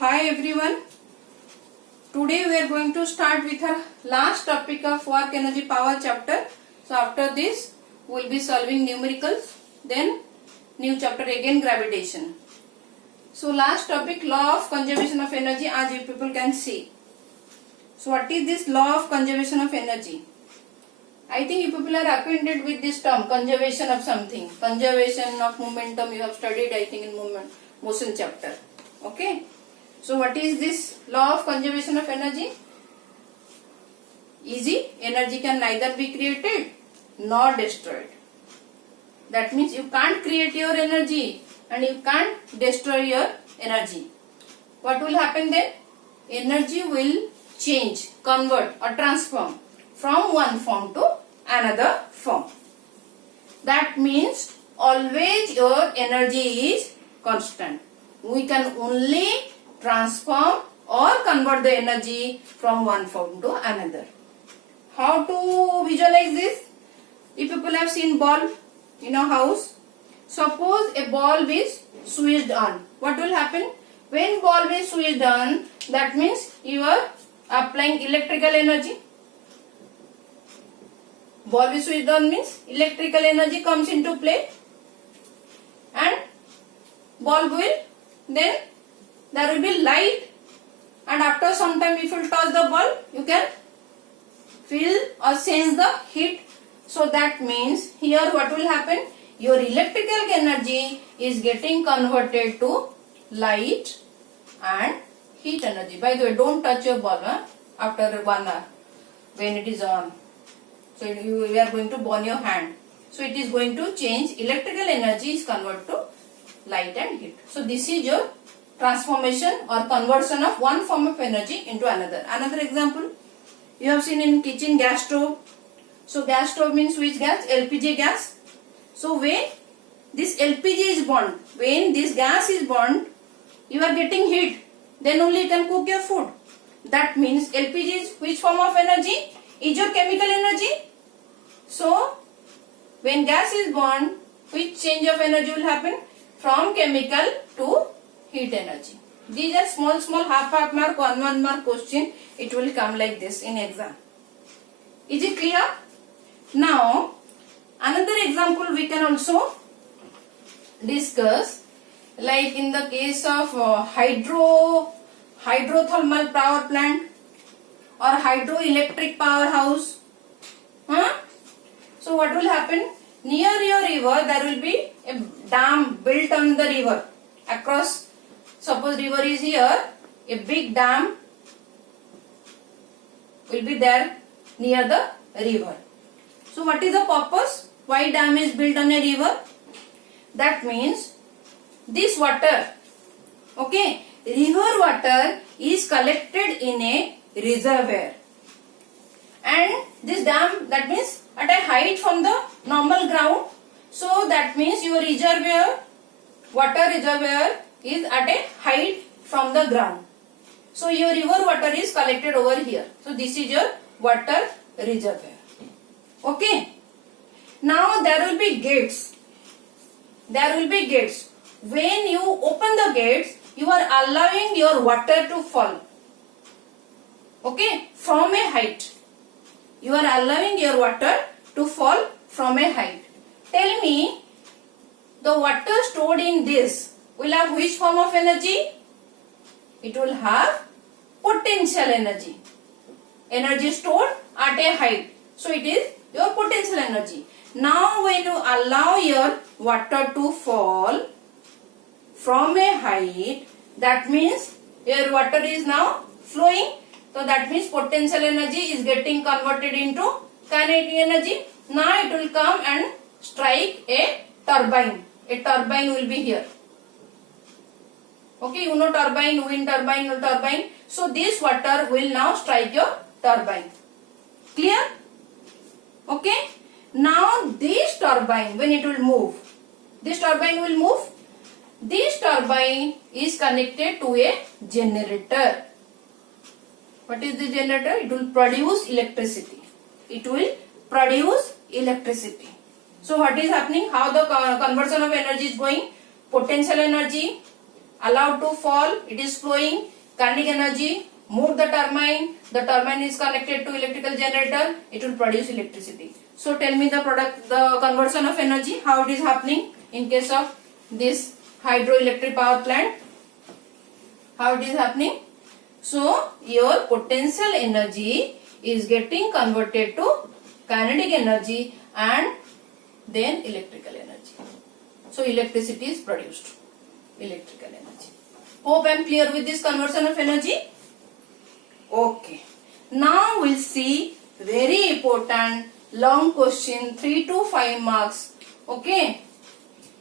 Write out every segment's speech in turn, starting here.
Hi everyone. Today we are going to start with our last topic of work energy power chapter. So after this we will be solving numericals. Then new chapter again gravitation. So last topic law of conservation of energy as you people can see. So what is this law of conservation of energy? I think you people are acquainted with this term conservation of something. Conservation of momentum you have studied I think in motion chapter. Okay. So what is this law of conservation of energy? Easy. Energy can neither be created nor destroyed. That means you can't create your energy and you can't destroy your energy. What will happen then? Energy will change, convert or transform from one form to another form. That means always your energy is constant. We can only transform or convert the energy from one form to another. How to visualize this? If people have seen bulb in a house, suppose a bulb is switched on. What will happen? When bulb is switched on, that means you are applying electrical energy. Bulb is switched on means electrical energy comes into play and bulb will then there will be light, and after some time if you touch the bulb you can feel or sense the heat. So that means here what will happen? Your electrical energy is getting converted to light and heat energy. By the way, don't touch your bulb after 1 hour when it is on. So you are going to burn your hand. So it is going to change. Electrical energy is converted to light and heat. So this is your transformation or conversion of one form of energy into another. Another example, you have seen in kitchen gas stove. So gas stove means which gas? LPG gas. So when this LPG is burned, when this gas is burned, you are getting heat. Then only you can cook your food. That means LPG is which form of energy? Is your chemical energy. So when gas is burned, which change of energy will happen? From chemical to heat energy. These are small half mark, 1 mark question. It will come like this in exam. Is it clear? Now another example we can also discuss, like in the case of hydrothermal power plant or hydroelectric powerhouse. So what will happen? Near your river there will be a dam built on the river across. Suppose river is here, a big dam will be there near the river. So what is the purpose? Why dam is built on a river? That means this water, okay, river water is collected in a reservoir, and this dam, that means at a height from the normal ground. So that means your reservoir, water reservoir is at a height from the ground. So your river water is collected over here. So this is your water reservoir. Okay. Now there will be gates. There will be gates. When you open the gates, you are allowing your water to fall. Okay. From a height. You are allowing your water to fall from a height. Tell me, the water stored in this will have which form of energy? It will have potential energy. Energy stored at a height. So it is your potential energy. Now when you allow your water to fall from a height, that means your water is now flowing. So that means potential energy is getting converted into kinetic energy. Now it will come and strike a turbine. A turbine will be here. Okay, you know turbine, wind turbine. So this water will now strike your turbine. Clear? Okay. Now this turbine, when it will move, this turbine will move. This turbine is connected to a generator. What is the generator? It will produce electricity. It will produce electricity. So what is happening? How the conversion of energy is going? Potential energy allowed to fall, it is flowing. Kinetic energy, move the turbine is connected to electrical generator, it will produce electricity. So tell me the conversion of energy, how it is happening in case of this hydroelectric power plant, how it is happening. So your potential energy is getting converted to kinetic energy and then electrical energy. So electricity is produced, electrical energy. Hope I am clear with this conversion of energy. Okay. Now we'll see very important long question, 3 to 5 marks. Okay.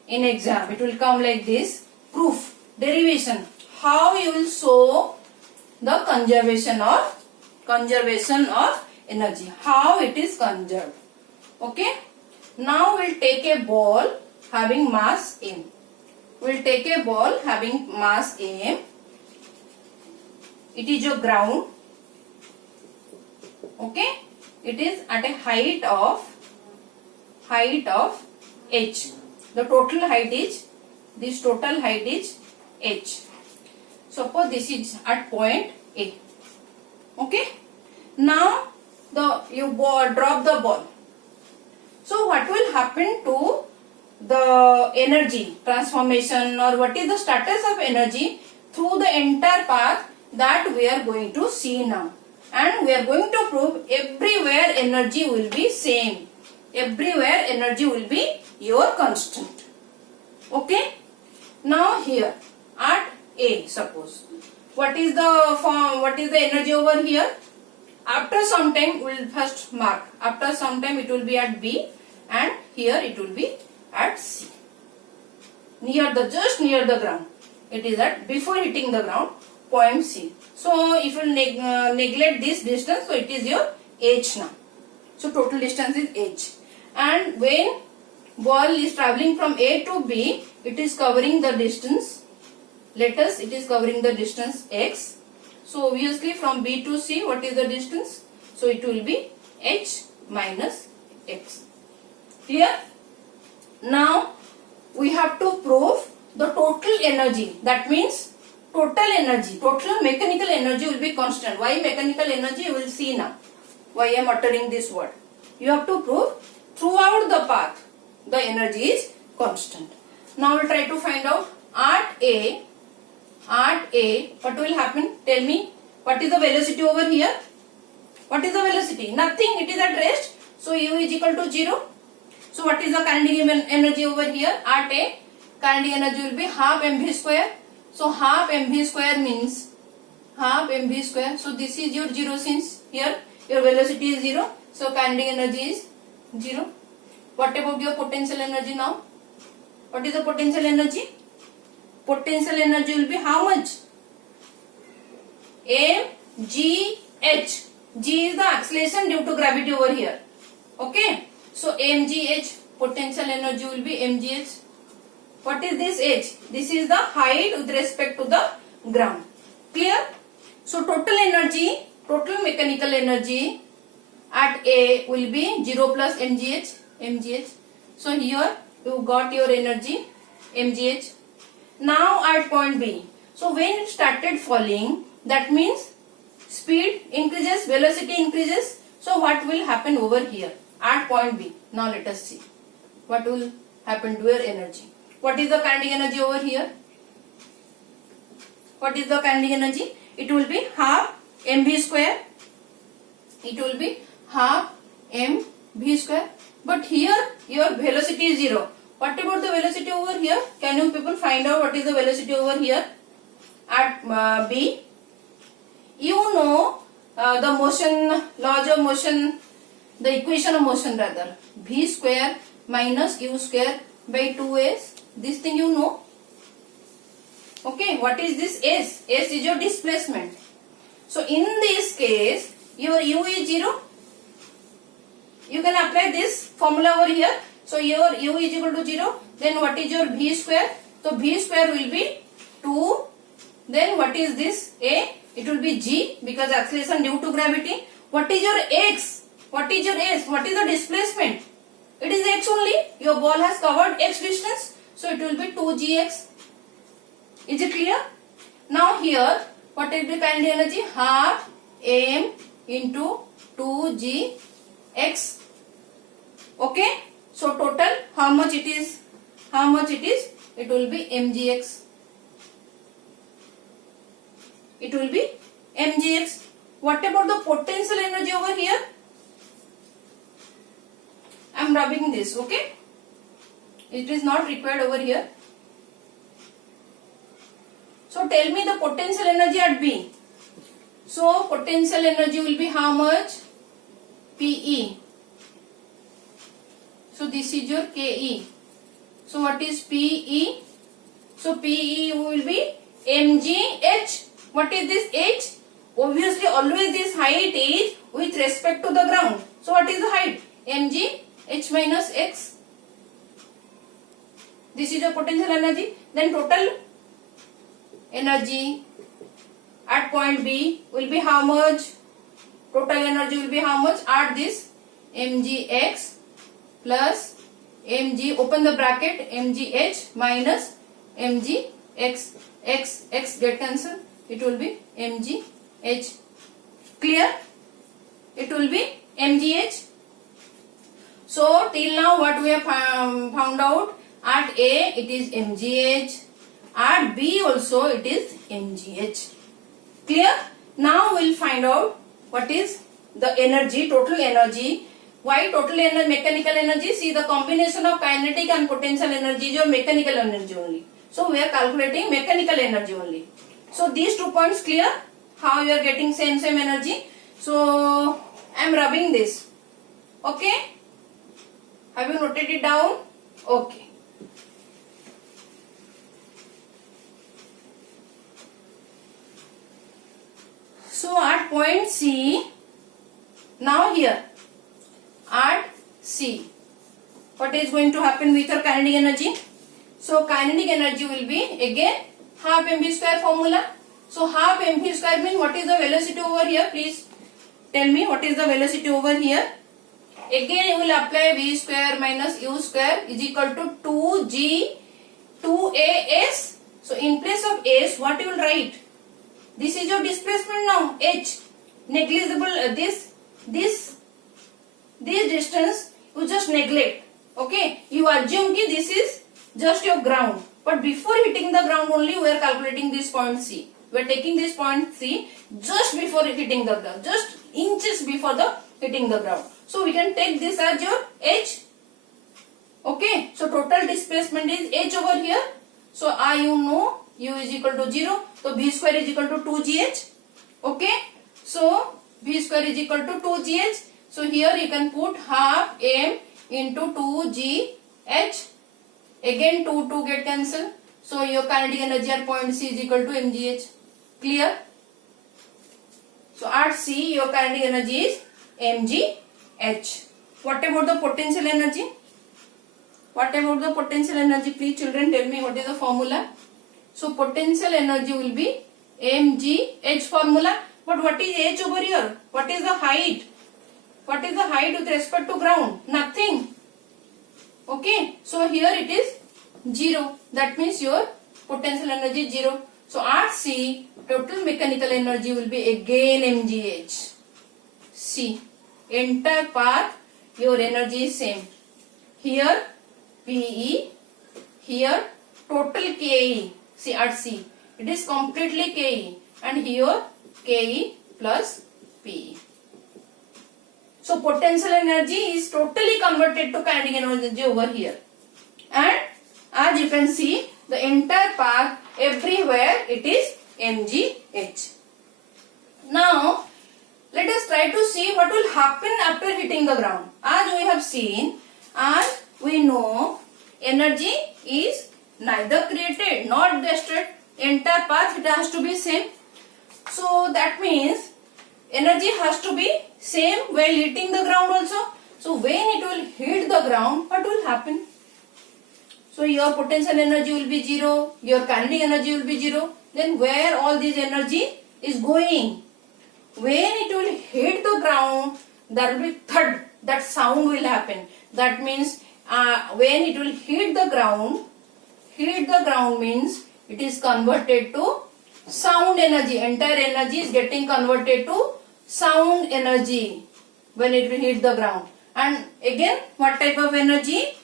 In exam it will come like this. Proof, derivation. How you will show the conservation of energy. How it is conserved. Okay. Now we'll take a ball having mass m. We'll take a ball having mass m. It is your ground. Okay. It is at a height of h. The total height is, this total height is h. Suppose this is at point A. Okay. Now you drop the ball. So what will happen to the energy transformation, or what is the status of energy through the entire path, that we are going to see now. And we are going to prove everywhere energy will be same. Everywhere energy will be your constant. Okay. Now here at A, suppose what is the energy over here? After some time we will first mark. After some time it will be at B, and here it will be at C. Just near the ground. It is at, before hitting the ground, point C. So if you neglect this distance, so it is your h now. So total distance is h. And when ball is traveling from A to B, it is covering the distance. Let us, it is covering the distance x. So obviously from B to C, what is the distance? So it will be h minus x. Clear? Now we have to prove the total energy. That means total energy, total mechanical energy will be constant. Why mechanical energy? You will see now. Why I am uttering this word. You have to prove throughout the path the energy is constant. Now we will try to find out at A, what will happen? Tell me, what is the velocity over here? What is the velocity? Nothing, it is at rest. So u is equal to 0. So what is the kinetic energy over here? At A, kinetic energy will be half mv square. So half mv square means half mv square. So this is your 0, since here your velocity is 0. So kinetic energy is 0. What about your potential energy now? What is the potential energy? Potential energy will be how much? mgh. G is the acceleration due to gravity over here. Okay. So mgh, potential energy will be mgh. What is this h? This is the height with respect to the ground. Clear? So total energy, total mechanical energy at A will be 0 plus mgh. So here you got your energy mgh. Now at point B. So when it started falling, that means speed increases, velocity increases. So what will happen over here at point B? Now let us see what will happen to your energy. What is the kinetic energy over here? What is the kinetic energy? It will be half mv square. It will be half mv square. But here your velocity is 0. What about the velocity over here? Can you people find out what is the velocity over here at B? You know the motion, laws of motion, the equation of motion rather. V square minus u square by 2s. This thing you know. Okay, what is this s? S is your displacement. So in this case, your u is 0. You can apply this formula over here. So your u is equal to 0. Then what is your v square? So v square will be 2. Then what is this? A. It will be g because acceleration due to gravity. What is your x? What is your s? What is the displacement? It is x only. Your ball has covered x distance. So it will be 2gx. Is it clear? Now here, what will be kinetic energy? Half m into 2gx. Okay. So total, how much it is? How much it is? It will be mgx. It will be mgx. What about the potential energy over here? I am rubbing this, okay? It is not required over here. So tell me the potential energy at B. So potential energy will be how much? PE. So this is your KE. So what is PE? So PE will be mgh. What is this h? Obviously always this height is with respect to the ground. So what is the height? mg h minus x. This is the potential energy. Then total energy at point B will be how much? Total energy will be how much? Add this mgx plus mg, open the bracket, mgh minus mgx. X get cancelled. It will be mgh. Clear? It will be mgh. So till now what we have found out, at A it is mgh, at B also it is mgh. Clear? Now we will find out what is the energy, total energy. Why total energy, mechanical energy? See, the combination of kinetic and potential energy is your mechanical energy only. So we are calculating mechanical energy only. So these 2 points clear? How you are getting same energy? So I am rubbing this. Okay? Have you noted it down? Okay. So at point C, now here at C, what is going to happen with your kinetic energy? So kinetic energy will be again half mv square formula. So half mv square means what is the velocity over here? Please tell me what is the velocity over here. Again you will apply v square minus u square is equal to 2g 2as. So in place of s, what you will write? This is your displacement now, h. Negligible, this distance you just neglect. Okay, you assume ki this is just your ground, but before hitting the ground only we are calculating this point C. We are taking this point C just before hitting the ground, just inches before the hitting the ground. So we can take this as your h. Okay, so total displacement is h over here. So you know u is equal to 0. So v square is equal to 2gh. Okay, so v square is equal to 2gh. So here you can put half m into 2gh. Again 2 get cancelled. So your kinetic energy at point C is equal to mgh. Clear? So at C your kinetic energy is mgh. What about the potential energy? What about the potential energy? Please children tell me what is the formula. So potential energy will be mgh formula. But what is h over here? What is the height? What is the height with respect to ground? Nothing. Okay. So here it is 0. That means your potential energy is 0. So at C, total mechanical energy will be again mgh. C. Entire path, your energy is same. Here PE, here total KE. See at C, it is completely KE, and here KE plus PE. So potential energy is totally converted to kinetic energy over here. And as you can see, the entire path everywhere it is mgh. Now let us try to see what will happen after hitting the ground. As we have seen, as we know, energy is neither created nor destroyed. Entire path it has to be same. So that means energy has to be same while hitting the ground also. So when it will hit the ground, what will happen? So your potential energy will be 0, your kinetic energy will be 0. Then where all this energy is going? When it will hit the ground, there will be thud, that sound will happen. That means when it will hit the ground means it is converted to sound energy. Entire energy is getting converted to sound energy when it will hit the ground. And again, what type of energy?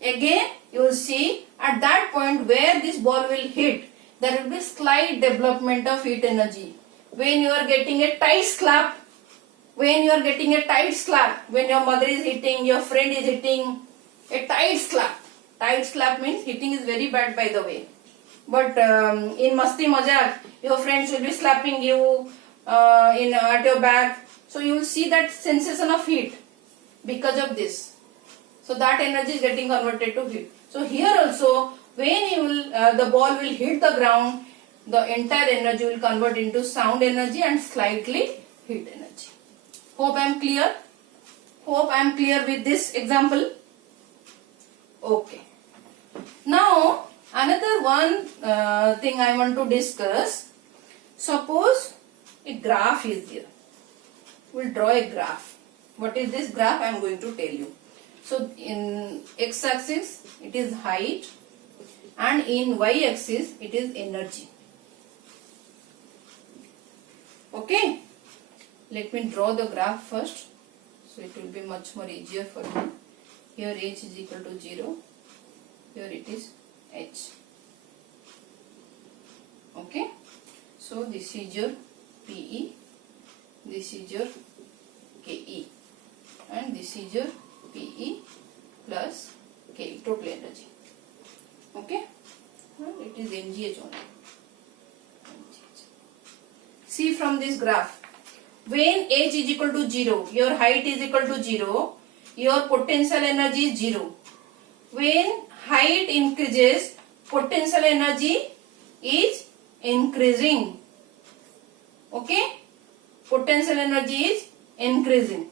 Again, you will see at that point where this ball will hit, there will be slight development of heat energy. When you are getting a tight slap, when your mother is hitting, your friend is hitting, a tight slap. Tight slap means hitting is very bad, by the way. But in Masti Mazak, your friends will be slapping you at your back. So you will see that sensation of heat because of this. So that energy is getting converted to heat. So here also, when you will, the ball will hit the ground, the entire energy will convert into sound energy and slightly heat energy. Hope I am clear. Hope I am clear with this example. Okay. Now another one thing I want to discuss. Suppose a graph is here. We will draw a graph. What is this graph? I am going to tell you. So in x-axis it is height and in y-axis it is energy. Okay. Let me draw the graph first. So it will be much more easier for me. Here h is equal to 0. Here it is h. Okay. So this is your PE. This is your KE. And this is your PE plus K, total energy. Okay, and it is MGH only. See from this graph, when h is equal to 0, your height is equal to 0, your potential energy is 0. When height increases, potential energy is increasing. Okay, potential energy is increasing.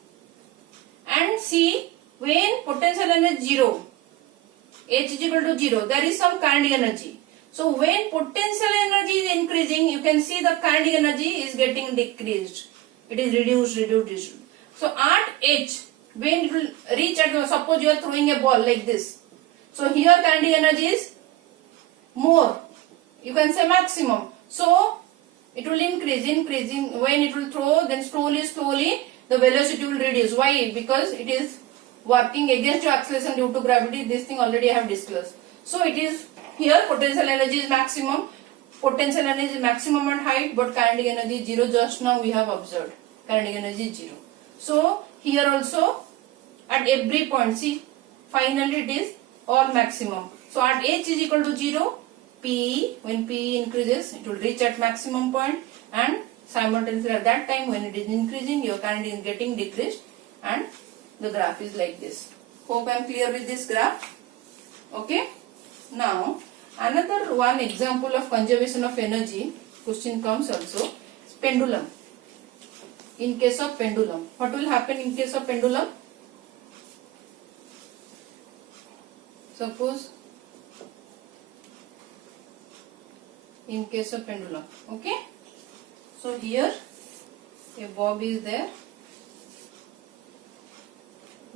And see, when potential energy is 0, h is equal to 0, there is some kinetic energy. So when potential energy is increasing, you can see the kinetic energy is getting decreased. It is reduced. So at h, when it will reach at, suppose you are throwing a ball like this. So here kinetic energy is more. You can say maximum. So it will increasing. When it will throw, then slowly the velocity will reduce. Why? Because it is working against your acceleration due to gravity. This thing already I have discussed. So it is here potential energy is maximum. Potential energy is maximum at height, but kinetic energy is 0. Just now we have observed kinetic energy is 0. So here also at every point, see, finally it is all maximum. So at h is equal to 0, PE, when PE increases, it will reach at maximum point, and simultaneously at that time when it is increasing, your current is getting decreased, and the graph is like this. Hope I am clear with this graph. Okay. Now another one example of conservation of energy question comes also, pendulum. In case of pendulum, what will happen in case of pendulum? Suppose in case of pendulum, okay. So here a bob is there.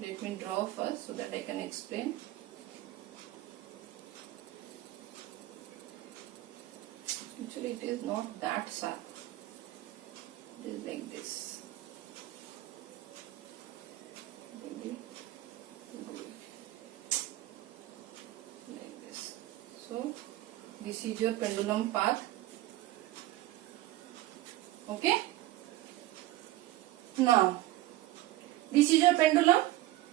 Let me draw first so that I can explain. Actually it is not that sharp. It is like this. Like this. So this is your pendulum path. Okay. Now this is your pendulum.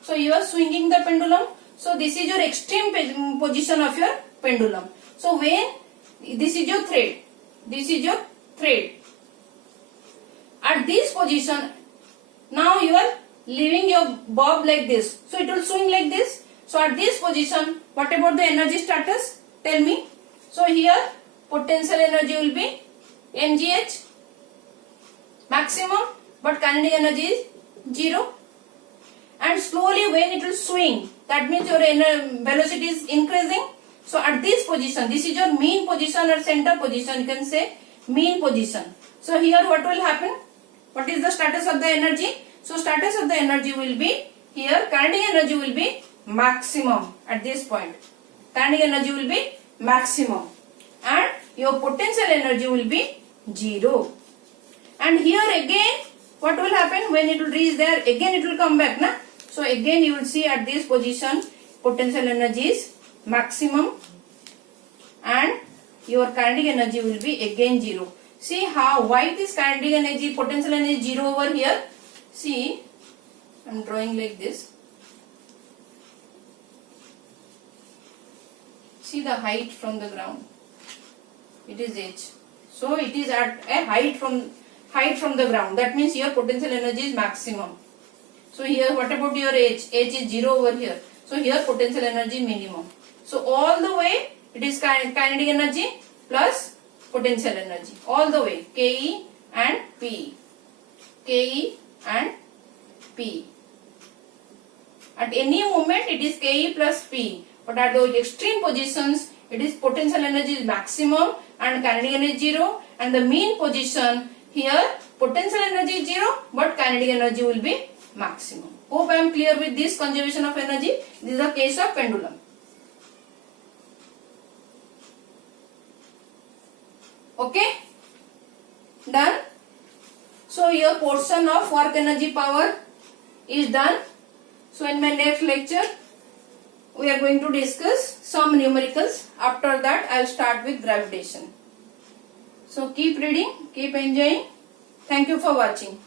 So you are swinging the pendulum. So this is your extreme position of your pendulum. So when this is your thread, this is your thread. At this position, now you are leaving your bob like this. So it will swing like this. So at this position, what about the energy status? Tell me. So here potential energy will be mgh maximum, but kinetic energy is 0. And slowly when it will swing, that means your velocity is increasing. So at this position, this is your mean position or center position, you can say mean position. So here what will happen? What is the status of the energy? So status of the energy will be, here kinetic energy will be maximum at this point. Kinetic energy will be maximum. And your potential energy will be 0. And here again, what will happen when it will reach there? Again it will come back, na? So again you will see at this position, potential energy is maximum and your kinetic energy will be again 0. See how, why this kinetic energy, potential energy 0 over here? See, I am drawing like this. See the height from the ground. It is h. So it is at a height from the ground. That means your potential energy is maximum. So here, what about your h? H is 0 over here. So here potential energy minimum. So all the way it is kinetic energy plus potential energy. All the way Ke and Pe. Ke and Pe. At any moment it is Ke plus P. But at the extreme positions it is potential energy is maximum and kinetic energy 0. And the mean position here potential energy is 0 but kinetic energy will be maximum. Hope I am clear with this conservation of energy. This is the case of pendulum. Okay, done. So your portion of work energy power is done. So in my next lecture we are going to discuss some numericals. After that I will start with gravitation. So keep reading, keep enjoying. Thank you for watching.